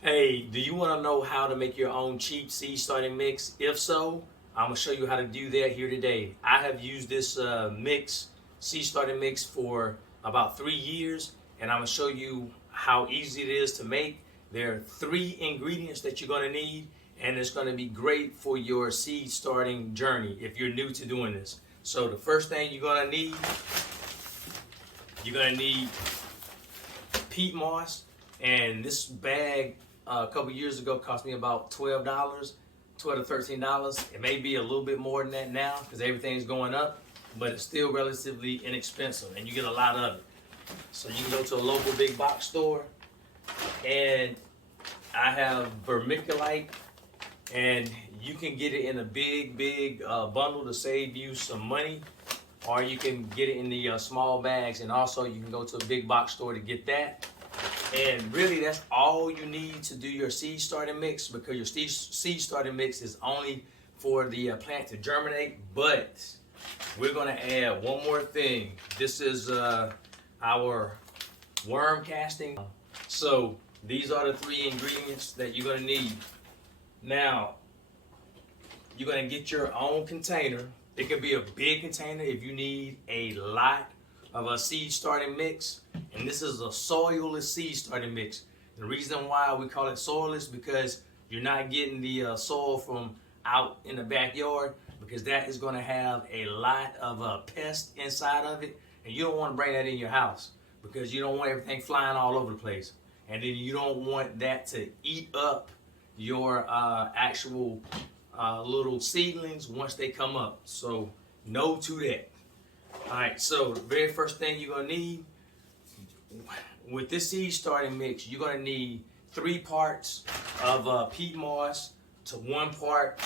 Hey, do you want to know how to make your own cheap seed starting mix? If so, I'm going to show you how to do that here today. I have used this seed starting mix for about 3 years, and I'm going to show you how easy it is to make. There are three ingredients that you're going to need, and it's going to be great for your seed starting journey if you're new to doing this. So the first thing you're going to need peat moss, and this bag a couple years ago cost me about $12, $12 to $13. It may be a little bit more than that now because everything's going up, but it's still relatively inexpensive, and you get a lot of it. So you can go to a local big box store, and I have vermiculite, and you can get it in a big bundle to save you some money, or you can get it in the small bags, and also you can go to a big box store to get that. And really, that's all you need to do your seed starting mix, because your seed starting mix is only for the plant to germinate. But we're going to add one more thing. This is our worm casting. So these are the three ingredients that you're going to need. Now, you're going to get your own container. It could be a big container if you need a lot of a seed starting mix, and this is a soilless seed starting mix. The reason why we call it soilless because you're not getting the soil from out in the backyard, because that is going to have a lot of pests inside of it, and you don't want to bring that in your house because you don't want everything flying all over the place, and then you don't want that to eat up your actual little seedlings once they come up. So no to that. Alright, so the very first thing you're going to need with this seed starting mix, you're going to need 3 parts of peat moss to 1 part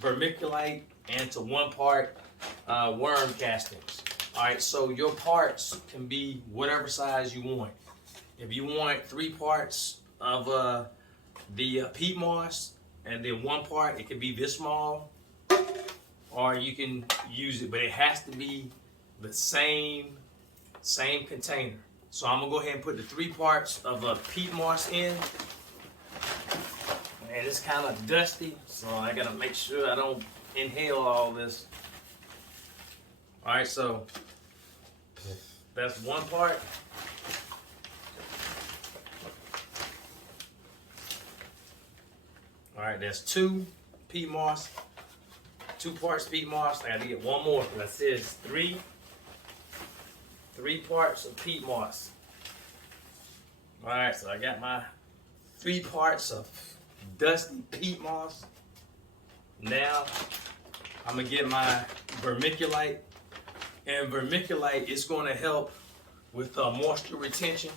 vermiculite and to 1 part worm castings. Alright, so your parts can be whatever size you want. If you want 3 parts of the peat moss and then 1 part, it could be this small, or you can use it, but it has to be the same container. So I'm gonna go ahead and put the 3 parts of peat moss in, and it's kind of dusty, so I gotta make sure I don't inhale all this. All right, so that's 1 part. All right, that's 2 peat moss, 2 parts peat moss. I gotta get 1 more because I said it's 3 parts of peat moss. All right, so I got my 3 parts of dusty peat moss. Now I'm gonna get my vermiculite, and vermiculite is going to help with moisture retention,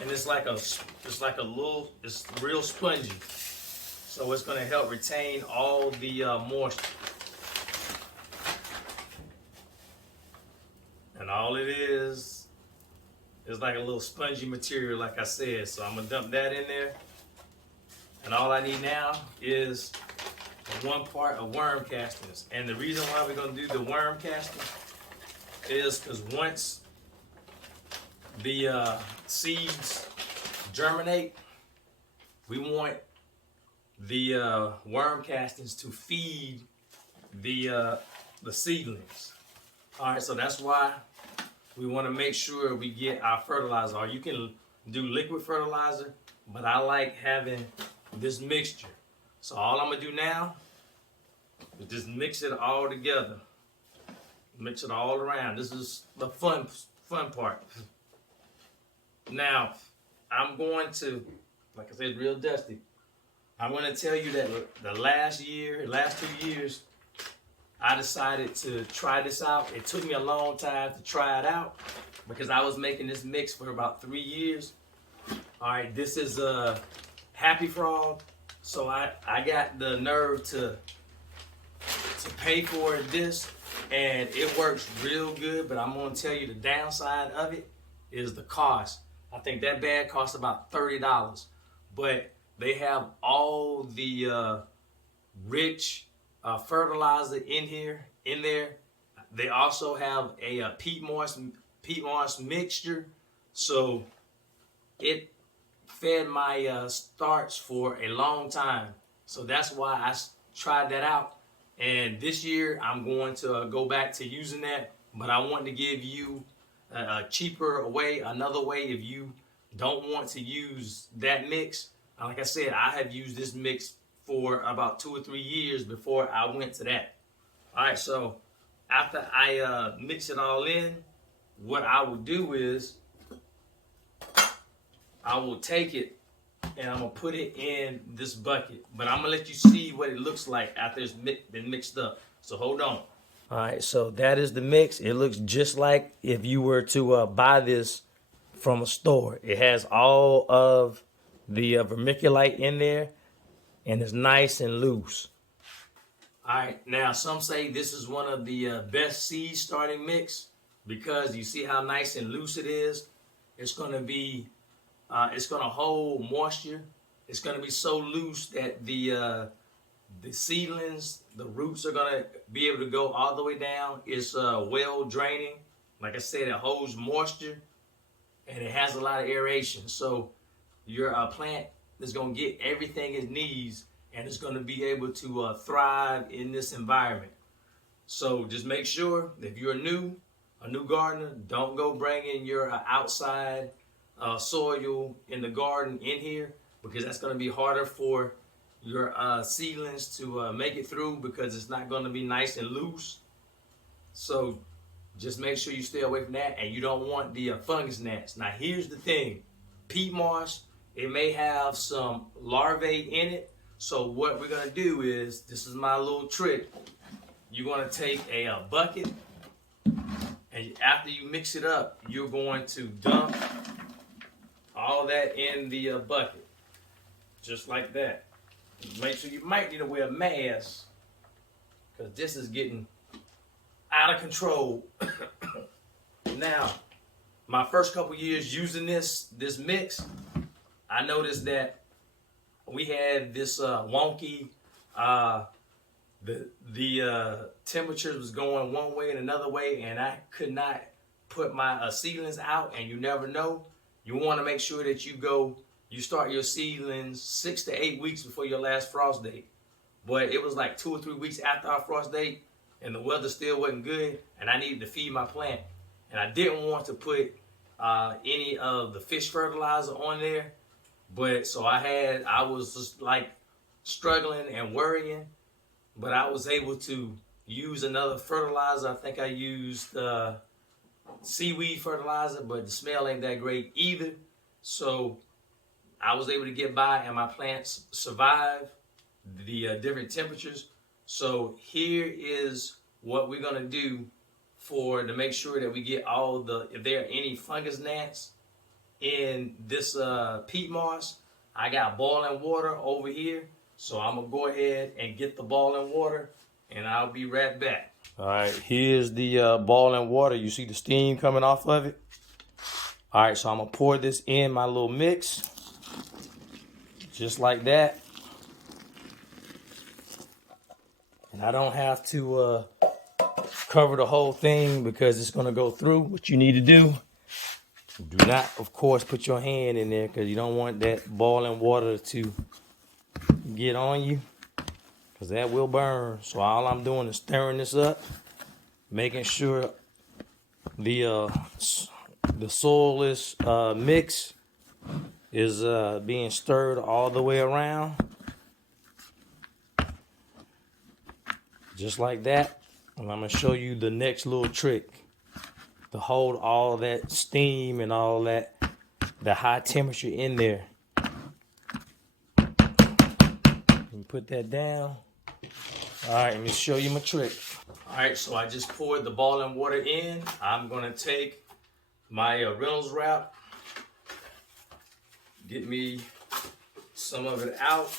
and it's real spongy, so it's going to help retain all the moisture. And all it is like a little spongy material, like I said. So I'm gonna dump that in there. And all I need now is 1 part of worm castings. And the reason why we're gonna do the worm casting is because once the seeds germinate, we want the worm castings to feed the seedlings. All right, so that's why we want to make sure we get our fertilizer. Or you can do liquid fertilizer, but I like having this mixture. So all I'm gonna do now is just mix it all together. Mix it all around. This is the fun part. Now, I'm going to, like I said, real dusty. I'm going to tell you that the last 2 years, I decided to try this out. It took me a long time to try it out because I was making this mix for about 3 years. All right, this is a Happy Frog. So I got the nerve to pay for this, and it works real good, but I'm going to tell you the downside of it is the cost. I think that bag costs about $30, but they have all the rich fertilizer in there. They also have a peat moss mixture, so it fed my starts for a long time. So that's why I tried that out. And this year I'm going to go back to using that. But I want to give you a cheaper way, another way if you don't want to use that mix. Like I said, I have used this mix for about 2 or 3 years before I went to that. All right, so after I mix it all in, what I will do is I will take it and I'm gonna put it in this bucket. But I'm gonna let you see what it looks like after it's been mixed up. So hold on. All right, so that is the mix. It looks just like if you were to buy this from a store. It has all of the vermiculite in there, and it's nice and loose. All right, now some say this is one of the best seed starting mix because you see how nice and loose it is. It's gonna be, it's gonna hold moisture. It's gonna be so loose that the seedlings, the roots are gonna be able to go all the way down. It's well draining. Like I said, it holds moisture and it has a lot of aeration. So your plant is gonna get everything it needs and it's gonna be able to thrive in this environment. So just make sure that if you're a new gardener, don't go bringing your outside soil in the garden in here, because that's gonna be harder for your seedlings to make it through, because it's not going to be nice and loose. So just make sure you stay away from that, and you don't want the fungus gnats. Now here's the thing, peat moss, it may have some larvae in it. So what we're going to do is, this is my little trick, you're going to take a bucket, and after you mix it up, you're going to dump all that in the bucket, just like that. Make sure you might need to wear a mask, because this is getting out of control. Now, my first couple years using this mix, I noticed that we had this wonky, the temperatures was going one way and another way, and I could not put my seedlings out. And you never know. You want to make sure that you start your seedlings 6 to 8 weeks before your last frost date. But it was like 2 or 3 weeks after our frost date, and the weather still wasn't good, and I needed to feed my plant. And I didn't want to put any of the fish fertilizer on there. But so I was just like struggling and worrying, but I was able to use another fertilizer. I think I used seaweed fertilizer, but the smell ain't that great either. So I was able to get by, and my plants survive the different temperatures. So here is what we're gonna do to make sure that we get all if there are any fungus gnats in this peat moss. I got boiling water over here, so I'm gonna go ahead and get the boiling water, and I'll be right back. All right, here's the boiling water. You see the steam coming off of it? All right, so I'm gonna pour this in my little mix, just like that. And I don't have to cover the whole thing because it's gonna go through. What you need to do not, of course, put your hand in there, because you don't want that boiling water to get on you, because that will burn. So all I'm doing is stirring this up, making sure the soulless mix is being stirred all the way around, just like that. And I'm gonna show you the next little trick to hold all that steam and all that, the high temperature in there. And put that down. All right, let me show you my trick. All right, so I just poured the boiling water in. I'm gonna take my Reynolds wrap, get me some of it out.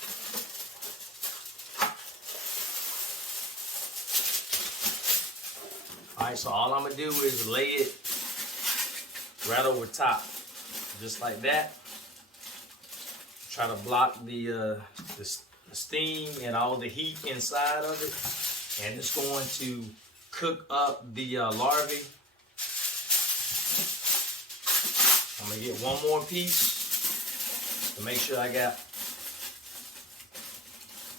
All right, so all I'm gonna do is lay it right over top, just like that. Try to block the steam and all the heat inside of it, and it's going to cook up the larvae. I'm gonna get one more piece. to make sure I got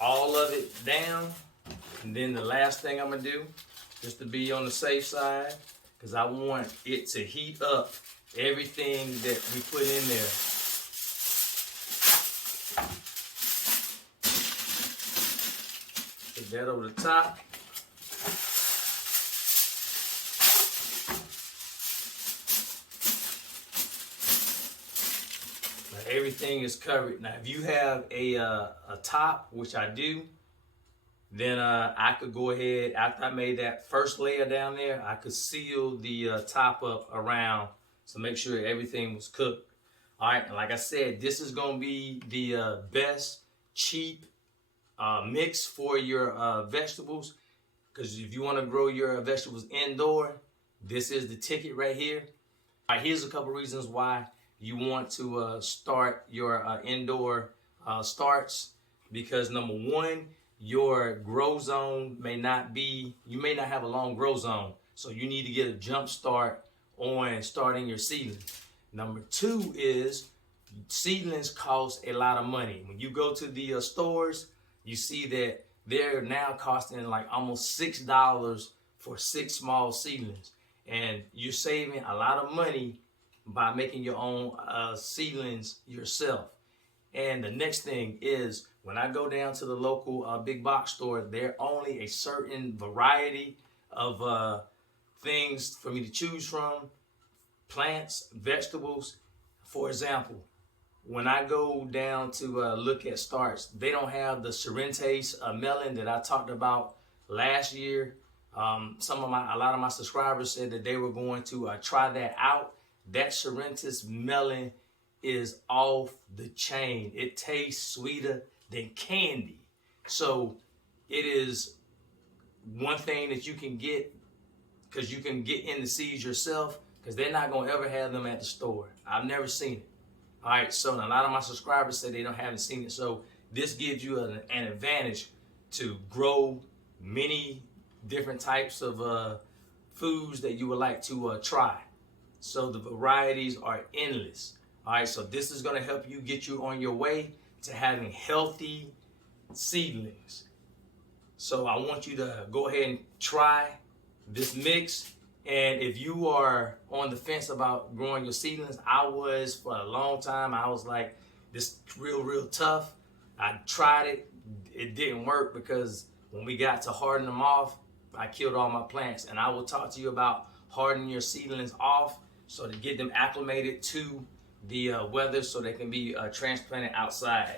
all of it down. And then the last thing I'm gonna do, just to be on the safe side, because I want it to heat up everything that we put in there. Put that over the top. Now everything is covered. Now if you have a top, which I do, then I could go ahead, after I made that first layer down there, I could seal the top up around to make sure everything was cooked. All right, and like I said, this is gonna be the best cheap mix for your vegetables, because if you wanna grow your vegetables indoor, this is the ticket right here. All right, here's a couple reasons why you want to start your indoor starts, because number one, your grow zone may not be, you may not have a long grow zone. So you need to get a jump start on starting your seedlings. Number two is seedlings cost a lot of money. When you go to the stores, you see that they're now costing like almost $6 for 6 small seedlings. And you're saving a lot of money by making your own seedlings yourself. And the next thing is, when I go down to the local big box store, there are only a certain variety of things for me to choose from. Plants, vegetables. For example, when I go down to look at starts, they don't have the Sorrentes melon that I talked about last year. A lot of my subscribers said that they were going to try that out. That Sorrentes melon is off the chain. It tastes sweeter than candy. So it is one thing that you can get, because you can get in the seeds yourself, because they're not going to ever have them at the store. I've never seen it. All right, so a lot of my subscribers say they haven't seen it. So this gives you an advantage to grow many different types of foods that you would like to try. So the varieties are endless. All right, so this is going to help you get you on your way to having healthy seedlings. So I want you to go ahead and try this mix. And if you are on the fence about growing your seedlings, I was for a long time. I was like, this real tough. I tried it. It didn't work, because when we got to harden them off, I killed all my plants. And I will talk to you about hardening your seedlings off, so to get them acclimated to the weather, so they can be transplanted outside.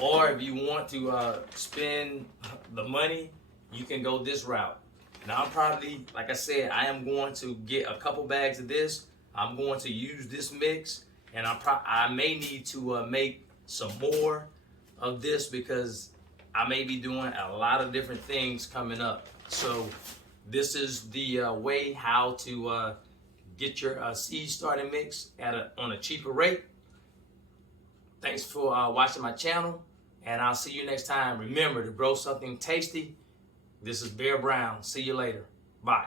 Or if you want to spend the money, you can go this route. Now I'm probably, like I said, I am going to get a couple bags of this. I'm going to use this mix, and I may need to make some more of this, because I may be doing a lot of different things coming up. So this is the way how to get your seed starting mix on a cheaper rate. Thanks for watching my channel, and I'll see you next time. Remember to grow something tasty. This is Bear Brown. See you later. Bye.